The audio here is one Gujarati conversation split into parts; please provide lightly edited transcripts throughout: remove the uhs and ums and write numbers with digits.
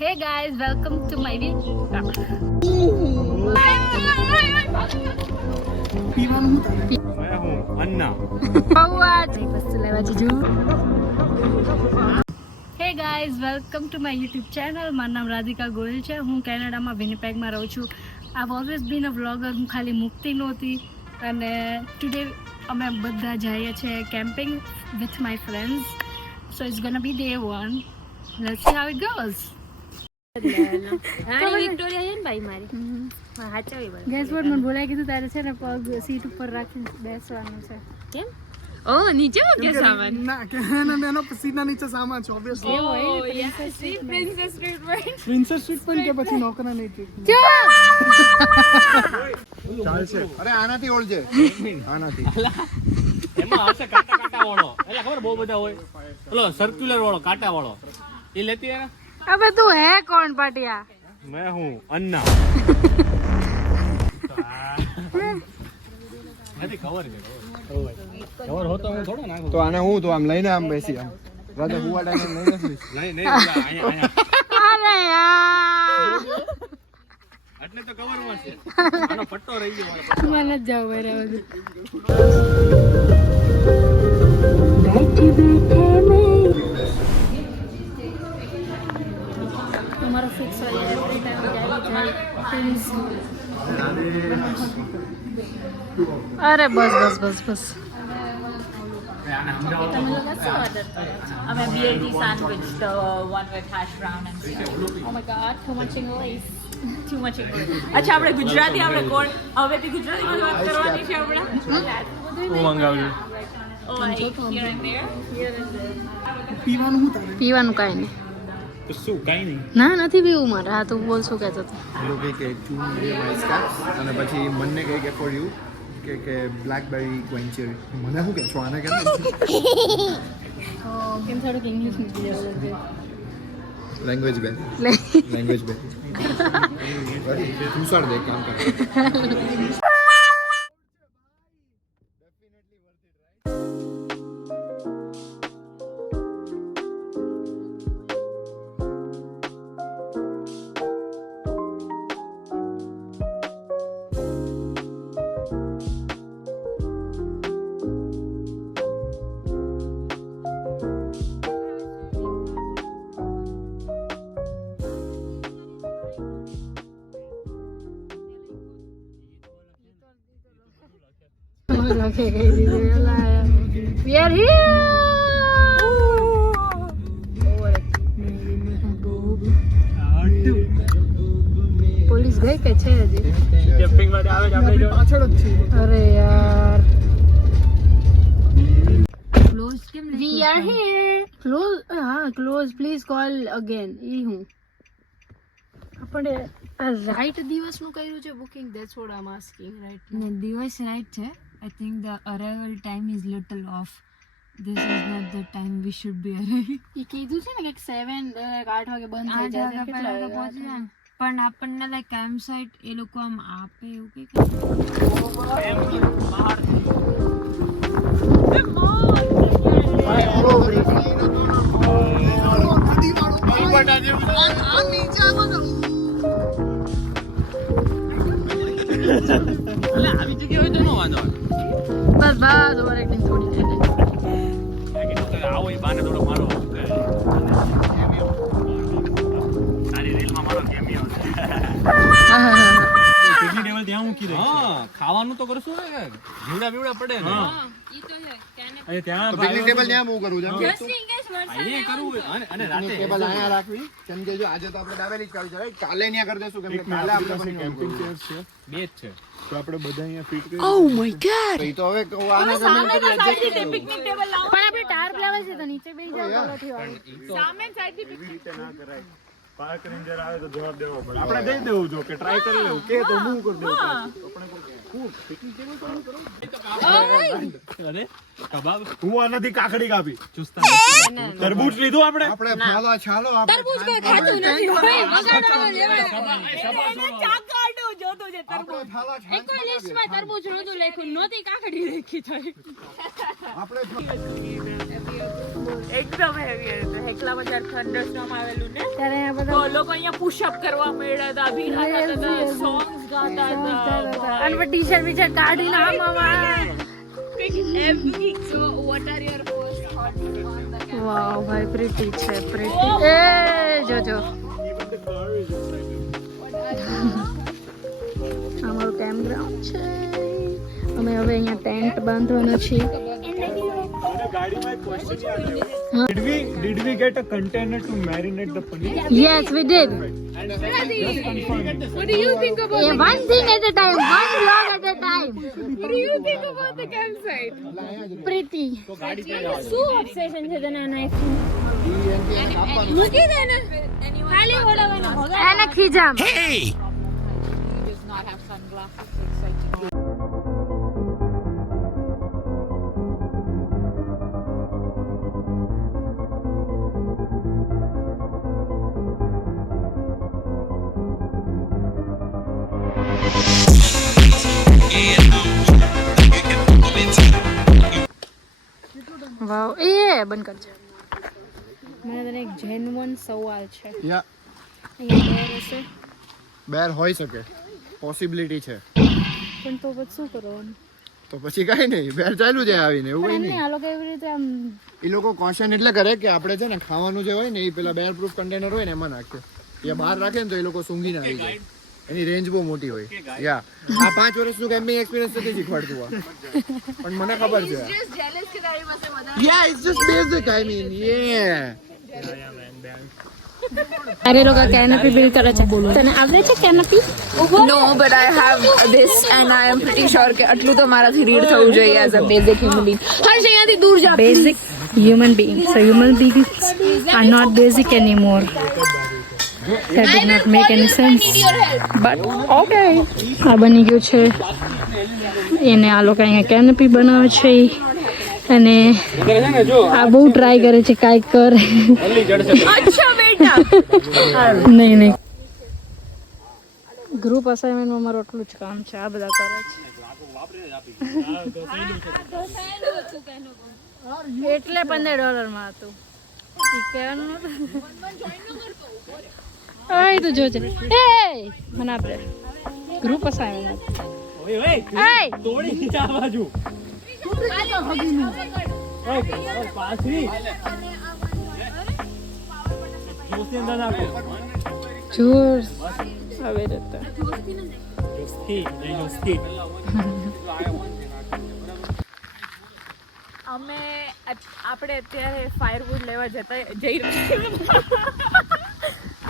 Hey guys, welcome to my video. मैं हूँ अन्ना. Hey guys, welcome to my YouTube channel. મારું નામ રાધિકા ગોયલ છે. હું કેનેડામાં વિનિપેગમાં રહું છું. I've always been a vlogger. હું ખાલી મુક્તિ નહોતી અને today અમે બધા જઈએ છીએ camping with my friends. So it's gonna be day 1. Let's see how it goes. Rani Victoria છે ને ભાઈ મારી હાચવી બસ ગેસ વોટ મને બોલાય કીધું તારે છે ને પગ સીટ ઉપર રાખીને બેસવાનું છે. કેમ ઓ નીચે મૂકે સામાન ના કે એનો સીધા નીચે સામાન છે ઓબ્વિયસલી પ્રિન્સેસ સ્ટ્રીટ પર પ્રિન્સેસ સ્ટ્રીટ પર કે પછી નોકરા નહીં છે ચાલશે અરે આનાથી ઓળજે આનાથી એમાં હશે કાંટા વાળો એટલે ખબર બહુ બધા હોય પેલો સર્ક્યુલર વાળો કાંટા વાળો એ લેતી હે અબે તું હે કોણ પાટિયા? मैं हूँ अन्ना. નથી ખબર છે ખબર હોતો હું થોડો નાખું તો આને હું તો આમ લઈને આમ બેસી આમ રાજા બુવાડાને લઈને બેસી નહીં અહીંયા અરે યાર એટલે તો કવર માં છે આનો પટ્ટો રહી ગયો મારો મને જ જવું બરાબર. તમારો ફિક્સ હોય એવરી ટાઈમ અરે બસ બસ બસ બસ તમે લોકો શું ઓર્ડર કર્યો અમે BLT sandwich the one with hash brown and stuff. Oh my god, too much English. too much English. અચ્છા આપણે ગુજરાતી આપણે કોણ હવેથી ગુજરાતીમાં વાત કરવાની છે આપણે હું મંગાવ્યું ઓ here and there પીવાનું હું તારે પીવાનું કાંઈ નહીં. તો શું કાઈ નહીં ના નથી પીવું મારે. હા તું બોલ શું કહેતો હતો? લોકો કે ચૂન માઇસ કેપ્સ અને પછી મને કહે કે ફોર યુ કે બ્લેકબેરી ક્વેન્ચર મને શું કે છો આને કે કેમ થોડુંક ઇંગ્લિશ મૂકી દેવું છે. લેંગ્વેજ બે લેંગ્વેજ બે તું સાર દે કામ કર We are here. પોલીસ ગઈ કે છે હજી? કેમ્પિંગ માટે આવે છે આપણે જો પાછળ જ છે અરે યાર ક્લોઝ કેમ we are here. Close. હા close. Please call again. ઈ હું આપણે રાઈટ દિવસનું કર્યું છે booking. That's what I'm asking right now. ને દિવસ રાઈટ છે I think the arrival time is little off. This is not the time we should be arriving. ઈ કીધું છે ને કે 8 વાગે બંધ થઈ જાય. કેટલા વાગે પહોંચે? પણ આપણને લાઈક કેમ્પ સાઇટ એ લોકો આમ આપે એવું કઈ આવી જગ્યા હોય તો નો વાંધો બસ બસ ઓવર એક્ટિંગ થોડી છે. આવો એ બાને થોડો મારો સારી રેલમાં મારો કેમિયો પિકનિક ટેબલ ત્યાં મૂકી દે. હા ખાવાનું તો કરશું ને જીવડા બીવડા પડે ને ઈ તો છે કેને અને ત્યાં પિકનિક ટેબલ ત્યાં મૂવ કરું છું જસ્ટ ઇન કેસ વરસાદ આઈને કરવું અને રાતે ટેબલ અહીંયા રાખવી કેમ કે જો આજે તો આપણે ડાબેલી જ કરી છે કાલે અહીંયા કરી દેશું કેમ કે કાલે આપણે પછી કેમ્પિંગ ચેર્સ છે બે જ છે તો આપણે બધા અહીંયા ફિટ કરી Oh my god. તો ઈ તો હવે આને સામે સાઈડ થી પિકનિક ટેબલ લાવો પણ આપણે ટાર્પ લેવા છે તો નીચે બેસી જાવ કોલોથી વાળું. સામે સાઈડ થી પિકનિક ના કરાય. પાર્ક રેન્જર આવે તો જવાબ દેવો પડે. આપણે દઈ દેવું જો કે ટ્રાય કરી લેવું કે તો મૂવ કરી દેવું. અરે કબાબ હું આનાથી કાકડી કાપી ચુસ્તા તરબૂચ લીધું આપણે ફાલો છાલો આપણે તરબૂચ કોઈ ખાતું નથી ભાઈ વગાડવા જેવા જોતું છે તરબૂચ ફાલો એક લિસ્ટમાં તરબૂચ નહોતું લખ્યું નહોતી કાકડી લખી થઈ આપણે એકદમ હેવી હતું. હેકલામાં જ્યારે થંડરસ્ટોર્મ આવેલું ને ત્યારે અહીંયા તો બધા લોકો અહીંયા પુશઅપ કરવા મળ્યા હતા, ભીના હતા, સોંગ્સ ગાતા હતા. અને પછી ટી-શર્ટ બીશર્ટ કાઢીને આમાં So what are your first thoughts on the વાવ ભાઈ પ્રીટી છે પ્રીટી એ જોજો અમારું કેમ્પ ગ્રાઉન્ડ છે. અમે હવે અહીંયા ટેન્ટ બાંધવાના છીએ. Did we get a container to marinate the paneer? Yes, we did. What do you think about Yeah, one thing at a time, one vlog at a time. what do you think about the campsite? Pretty. શું obsession છે તને આના એકથી? મૂકી દે ને ખાલી ઓળાવાનો મગજ એને ખીજામ. does not have sunglasses, so it's such વાવ એ બંધ કરજો. મને તને એક જેન્યુઅન સવાલ છે. યા અહીંયા બેર હશે બેર હોઈ શકે, પોસિબિલિટી છે. પણ તો પછી શું કરવાનું? તો પછી કાંઈ નહીં, બેર ચાલ્યું જાય આવીને, એવું પણ કંઈ એમ નહીં, નહીં. આ લોકો એવી રીતે આમ એ લોકો કોશન એટલે કરે કે આપણે છે ને ખાવાનું જે હોય ને એ પેલા બેર પ્રૂફ કન્ટેનર હોય ને એમાં નાખે. એ બહાર રાખે ને તો એ લોકો સૂંઘીને આવી જાય. એની રેન્જ બહુ મોટી હોય. યા આ 5 વર્ષનું કેમ્પિંગ એક્સપિરિયન્સ નથી શીખવાડતું આ, પણ મને ખબર છે. Yeah it's just basic, I mean yeah. અરે લોકો કેનોપી બિલ્ડ કરે છે. તને આવડે છે canopy? No, but I have this and I am pretty sure કે આટલું તો મારાથી રીડ થવું જોઈએ as a basic human being. હર્ષ અહીંયાથી દૂર જા. Basic human beings. So human beings are not basic anymore. That did not make any sense. But okay. આ બની ગયું છે. એને આ લોકો અહીંયા કેનોપી બનાવે છે અને આ બહુ ટ્રાય કરે છે કાંઈક કરે. અચ્છા બેટા. નહીં નહીં, ગ્રુપ અસાઇનમેન્ટમાં મારું એટલું જ કામ છે. આ બધા કરે છે એટલે $15 માં હતું. ઈ કહેવાનું નતું. ઓય તું જોજે. એ મને આપે ગ્રુપ અસાઇનમેન્ટ. તોડી નીચે આ બાજુ પાછી જોસ્તી અંદર નાખો. જોર આવે રહેતા. જોસ્તી જય જોસ્તી. આપણે અત્યારે ફાયરવુડ લેવા જઈ રહ્યા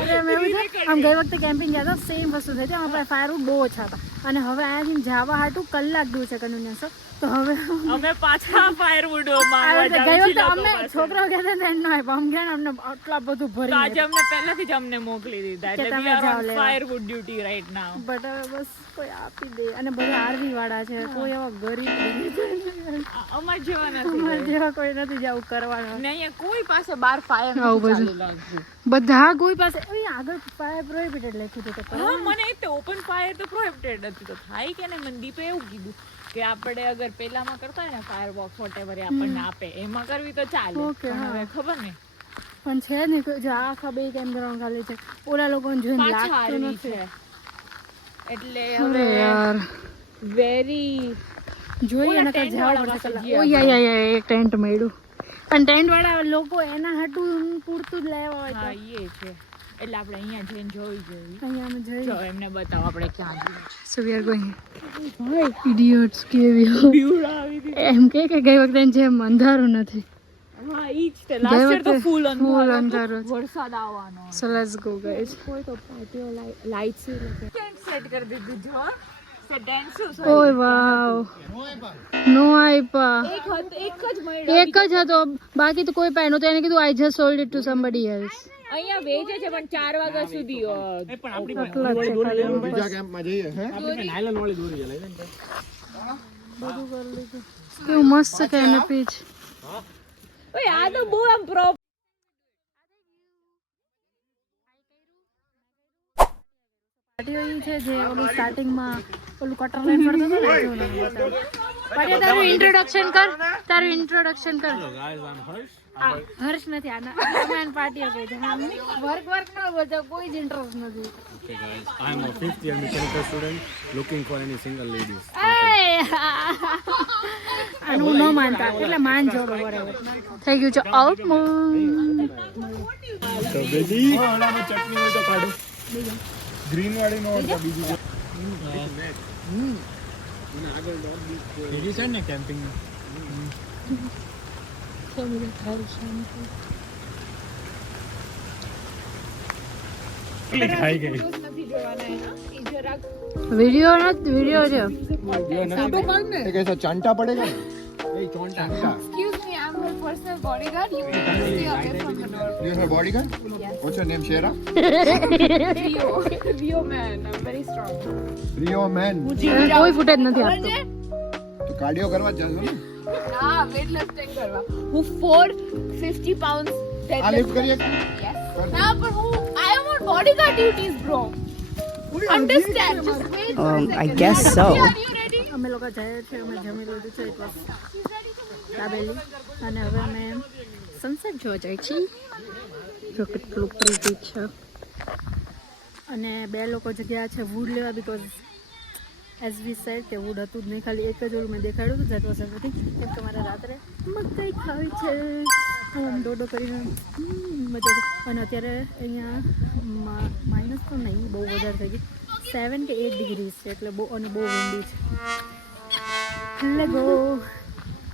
અરે મેં એવું છે આમ ગઈ વખતે કેમ્પિંગ ગયા હતા સેમ વસ્તુ થઈ હતી. આપણે ફાયરવુડ બહુ ઓછા હતા અને હવે અહીંયાથી જવા હાટું કલાક દૂર છે કન્વીનિયન્સ. તો હવે અમે પાછા ફાયરવુડ આવી માંગવા રીતે જાવ ગઈ વખતે અમને છોકરાઓ કહેતા હતા એનો આપ્યો. આમ ગયા ને અમને આટલા બધું તો ભરી આજે અમને પહેલાથી જ અમને મોકલી દીધા કે એટલે તમે we are જાઓ on લેવા. firewood duty right now. But હવે બસ કોઈ આપી દે. અને બધા આરવી વાળા છે, કોઈ એવા ગરીબ નથી. અમાર જેવા નથી અમારા જેવા કોઈ નથી જવું કરવાનું. ને અહીંયા કોઈ પાસે બાર ફાયર આવું બધું. ચાલુ લાગતું. બધા કોઈ પાસે અહીં આગળ ફાયર પ્રોહિબિટેડ લખ્યું હતું. તો હા મને એક તો ઓપન ફાયર તો પ્રોહિબિટેડ હતું તો થાય કે ને મનદીપે એવું કીધું કે આપણે અગર પેલામાં કરતા હોય ને ફાયર બોક્સ વોટેવર આપણને આપે એમાં કરવી તો ચાલે. ઓકે, પણ હા. હવે ખબર ને પણ છે ને કોઈ જો આખા બે કેમ ગ્રાઉન્ડ ખાલી છે. ઓલા લોકોને જોઈને પાછા લાગતું આવી નથી. છે એટલે અરે હવે યાર વેરી જોઈએ ઓલા નકર tent જાવ વાળા પડશે પાસે કલાક. જઈએ ઓ યા એક ટેન્ટ મળ્યું. પણ ટેન્ટ વાળા લોકો એના હાટું પૂરતું જ લેવા હોય હા તો એ છે એટલે આપણે અહીંયા જઈને જોઈ જોઈએ. અહીંયા અમે જઈએ. જો એમને બતાવો આપણે ક્યાં જઈએ So we are going. Idiots કેવી એમ કે ગઈ વખતે જેમ અંધારું નથી. હા ઈ જ તે લાસ્ટ યર તો વખતે ફૂલ full અંધારું અંધારું હતું. વરસાદ આવવાનો So let's go guys. કોઈ તો પાર્ટીઓ લાઈટ સે ટેન્ટ સેટ કરી દીધું જો સેટ ઓય વાવ નો આઈપા એક જ મળ્યો એક જ હતો બાકી તો કોઈ પાસે નહોતું. એને કીધું I just sold it to somebody else. અહીંયા વેચે છે પણ 4 વાગ્યા સુધી પણ આપણી આટલા જ છે ખાલી. બીજા કેમ્પમાં જઈએ હે. નાયલોન વાળી દોરી લઈ લે ને. કેવું મસ્ત કેનોપી છે. ઓય આ તો બહુ આમ પ્રો પાર્ટીઓ ઈ છે જે ઓલું સ્ટાર્ટિંગમાં ઓલું કટર લાઈન પડતો હતો ને પાટિયા તારું ઇન્ટ્રોડક્શન કર તારું ઇન્ટ્રોડક્શન કર હેલો ગાઈઝ આઈ એમ હર્ષ આ હર્ષ નથી આના અમે પાટિયા કહી દે વર્ક ના બોલતો કોઈ જ ઇન્ટરેસ્ટ નથી Okay guys, I am a 5th year mechanical student looking for any single ladies. આનું ન માનતા એટલે માન જોડો બરાબર થઈ ગયું છે આઉટ તો બેબી ઓલામાં ચટણી હોય તો કાઢો ગ્રીન વાળી નો બીજી બીજી છે ને કેમ્પિંગ ખાઈ ગઈ વિડિયો નથી વિડિયો છે ये कैसा चांटा पड़ेगा ना चांटा Excuse me, I'm her personal bodyguard. You will stay away from the door. you her bodyguard what's your name Shera Rio man, I'm very strong. Rio man કોઈ ફૂટેજ નથી આપતો તો કાર્ડિયો કરવા જ જશો ને Ah, weightlifting karwa. Who 450 pounds આ લિફ્ટ કરીએ Yes. Nah, but who? I am on bodyguard duties, bro. Understand? Just wait for a second. I guess so. Are you ready? અમે લોકો જઈએ છીએ અમે જમી લીધું છે એટલે દાબેલી અને હવે અમે સનસેટ જોવા જાય છીએ જો કેટલું પ્રીતિ છે અને બે લોકો જગ્યા છે વુડ લેવા બિકોઝ એઝ વી સેડ કે વુડ હતું જ નહીં ખાલી એક જ ઓલું મેં દેખાડ્યું હતું જેટ વોઝ એવરીથિંગ કેમ કે મારે રાત્રે મકાઈ ખાવી છે આમ દોડો કરીને મજા આવે. અને અત્યારે અહીંયા માઇનસ તો નહીં બહુ વધારે થઈ ગઈ 7 કે 8 ડિગ્રી છે એટલે બહુ અને બહુ વિન્ડી છે લેગો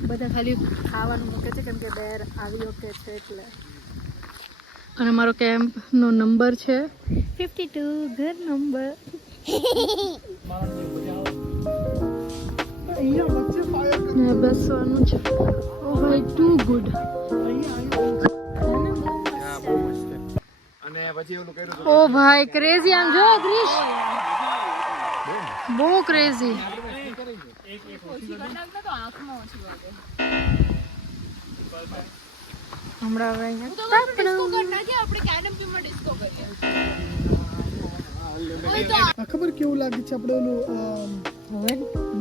બધા ખાલી ખાવાનું મૂકે છે કેમ કે બેર આવી ઓકે છે એટલે અને મારો કેમ્પનો નંબર છે 52 ઘર નંબર ને બેસવાનું છે ઓ ભાઈ ટુ ગુડ અને પછી ઓલું કર્યું ઓ ભાઈ ક્રેઝી આમ જો ક્રિશ બહુ ક્રેઝી હમણાં હવે અહીંયા ખબર કેવું લાગે છે આપણે ઓલું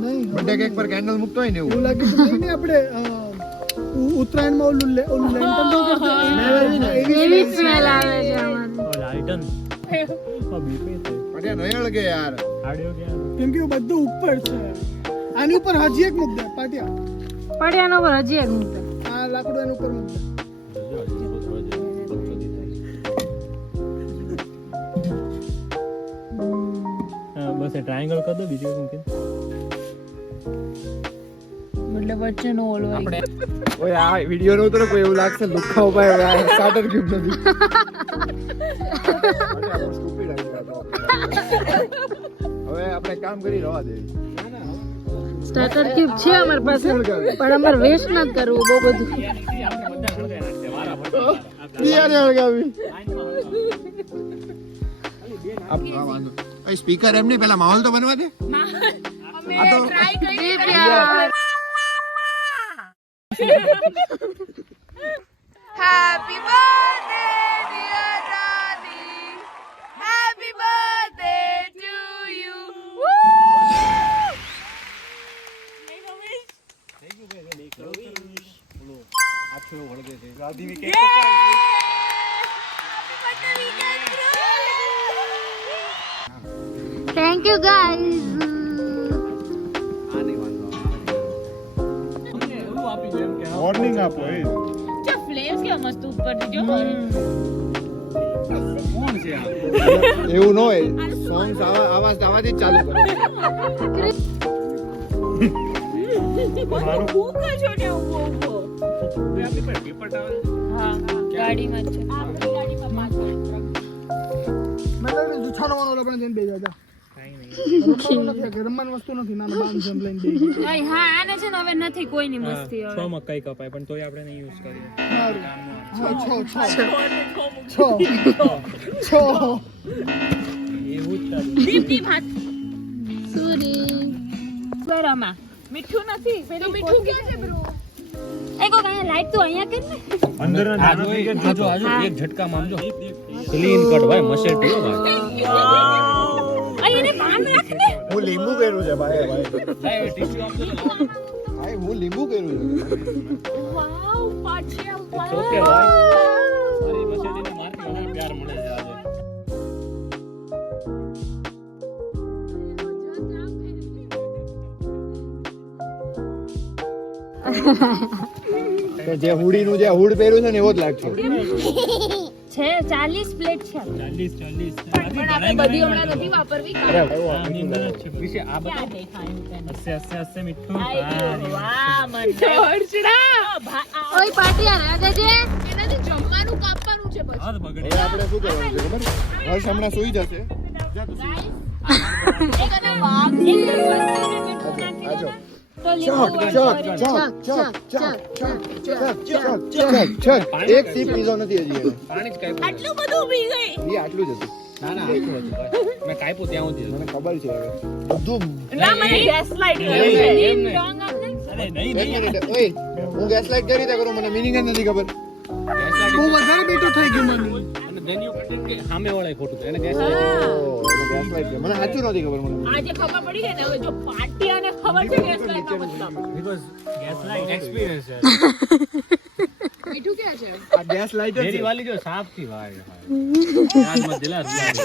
નહીં બર્થડે કેક પર કેન્ડલ મૂકતો હોય ને એવું એવું લાગે છે નહીં ને આપણે ઉત્તરાયણમાં ઓલું લેન્ટન તો કરતા એવી સ્મેલ આવે છે અમારી લાઇટન બીપે છે પણ નહીં અળગે યાર આડિયો ગયા કેમ કે બધું ઉપર છે આની ઉપર હજી એક મૂક દે પાટિયા પડ્યાનો પર હજી એક મૂકે આ લાકડું એની ઉપર મૂક દે બસ ટ્રાયેંગલ કરી દો બીજું મૂકી એટલે વચ્ચેનો ઓલો ઓય આ વિડિયો નો ઉતરે કોઈ એવું લાગશે લુખા ઉભા હવે આ સ્ટાર્ટર ક્યુબ નથી હવે આપણે કામ કરી રવા દેવી સ્ટાર્ટર ક્યુબ છે અમારી પાસે પણ અમારે વેસ્ટ નથી કરવું બહુ બધું યાર અળગાવી આ વાંધો એ સ્પીકર એમ નહીં પેલા માહોલ તો બનવા દે આ તો Happy birthday, dear Rani. Happy birthday to you. Thank you guys warning આપો એ ફ્લેમ્સ કેવા મસ્ત ઉપરથી જો એવું ન હોય સોંગ્સ આવાજ આવાજ જ ચાલુ કરે ભૂખા છો ને ઉભો ઉભો હા ગાડીમાં જ છે આપણી ગાડીમાં મતલબ જુઠ્ઠાનો વાળો આપણે જઈને બેસી જતા રમવાની વસ્તુ નથી નાના બાન જેમ લઈને બેસી હા આને છે ને હવે નથી કોઈની મસ્તી હવે 6 મકાઈ કપાય પણ તોય આપણે નહીં યુઝ કરીએ એવું જ દીપ હાથ સુરી બરામાં મીઠું નથી પેલું મીઠું ક્યાં છે બ્રો? એ કો કઈ લાઈટ તો અહીંયા કે ને અંદર ના આજો એક ઝટકામાં આમ જો ક્લીન કટ ભાઈ મસેટ થયો ભાઈ અહીં એને કામ રાખ ને હું લીંબુ કર્યું છે ભાઈ ટીશ્યુ આમ તો ભાઈ હું લીંબુ કર્યું વાવ પાછળ ઓકે ભાઈ મારી મસેડીને મારતી વધારે પ્યાર મળે છે આજે તો જે હુડીનું જે હુડ પહેર્યું છે ને એવો જ લાગશે છે 40 પ્લેટ છે 40 પણ આપણે બધી હમણાં નથી વાપરવી વિશે આ ક્યાં દેખાયું તને હસે હસે હસે મીઠું વાહ મને ઓય પાર્ટી આ દેજે એનાથી જમવાનું કાપવાનું છે પછી હાથ બગડે હવે આપણે શું કરવાનું છે ખબર હર્ષ હમણાં સુઈ જશે જા તું સુઈ. એક અને વાઘ આજો તો લીંબુ એક સીપ પીધો નથી હજી એને. પાણી જ કાપ્યું આટલું બધું પી ગઈ એ આટલું જ હતું ના ના આટલું હતું ભાઈ. મેં કાપ્યું ત્યાં સુધી મને ખબર છે હવે બધું ના મને ગેસ લાઈટ એમ નહીં. અરે નહીં એક મિનિટ ઓય હું ગેસ લાઈટ કરી રીતે કરું મને મિનિંગ જ નથી ખબર બહુ વધારે મીઠું થઈ ગયું મને અને then you pretend કે સામે વાળાએ ખોટું કર્યું. એને ગેસ ઓ એને ગેસ લાઈટ છે મને સાચું નથી ખબર મને આજે ખબર પડી ગઈ ને હવે જો પાર્ટી અને ખબર છે ગેસ લાઈટ નો મતલબ because ગેસ લાઈટ એક્સપિરિયન્સ છે મીઠું ક્યાં છે આ ગેસ લાઈટ જ મેરી છે વાલી જો સાફ થી ભાઈ યાદ મત દિલા ટેગ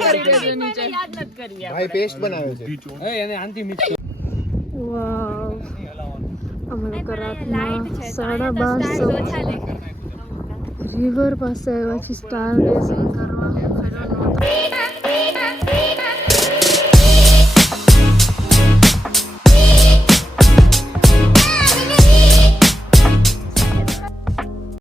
કરી દેજો નીચે યાદ નથી કરી ભાઈ પેસ્ટ બનાવે છે એ એને આંતી મિક્સ વાવ અમે લોકો રાતના 12:30 રિવર પાસે આવ્યા છીએ સ્ટાર ગેઝિંગ કરવા